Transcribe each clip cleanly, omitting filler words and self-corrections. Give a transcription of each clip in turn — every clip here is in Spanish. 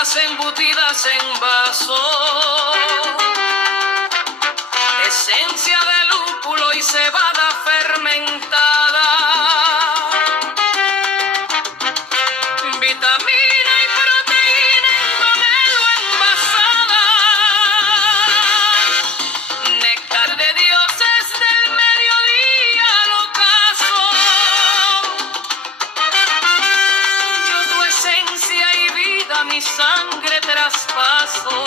burbujas embutidas en vaso, esencia de lúpulo y cebada fermentada, vitamina y proteína en tonelo envasada, néctar de dioses del mediodía al ocaso. Yo tu esencia y vida, mi sangre traspaso.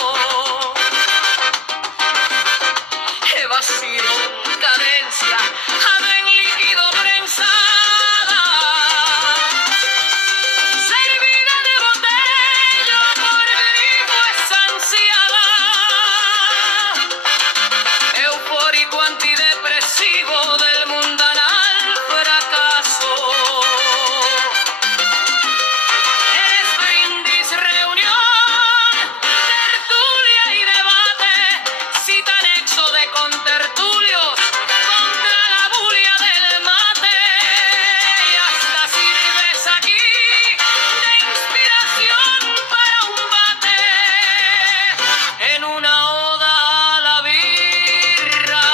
Evasión, cadencia, ave en líquido prensada, servida de botella por grifo es ansiada, eufórico antidepresivo del mundanal fracaso. Eres brindis, reunión, tertulia y debate, cita anexo de contertulios contra la bulia del mate, y hasta sirves aquí de inspiración para un bate en una oda a la birra.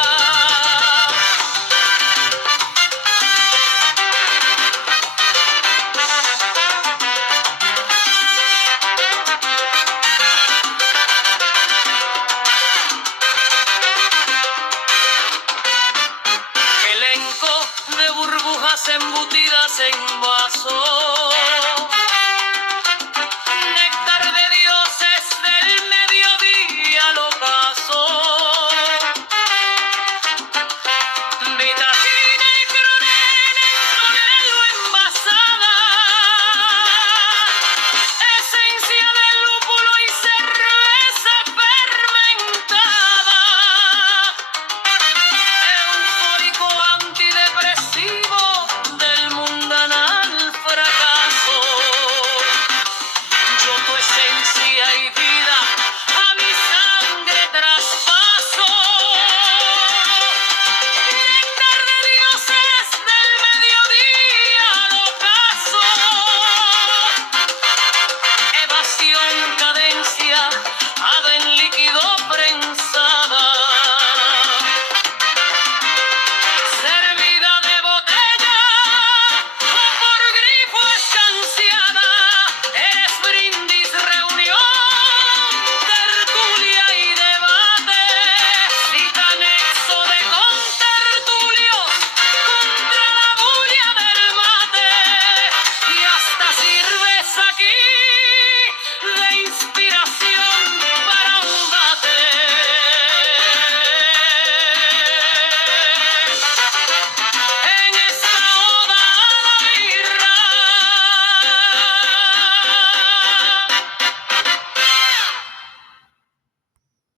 Elenco de burbujas embutidas en vaso,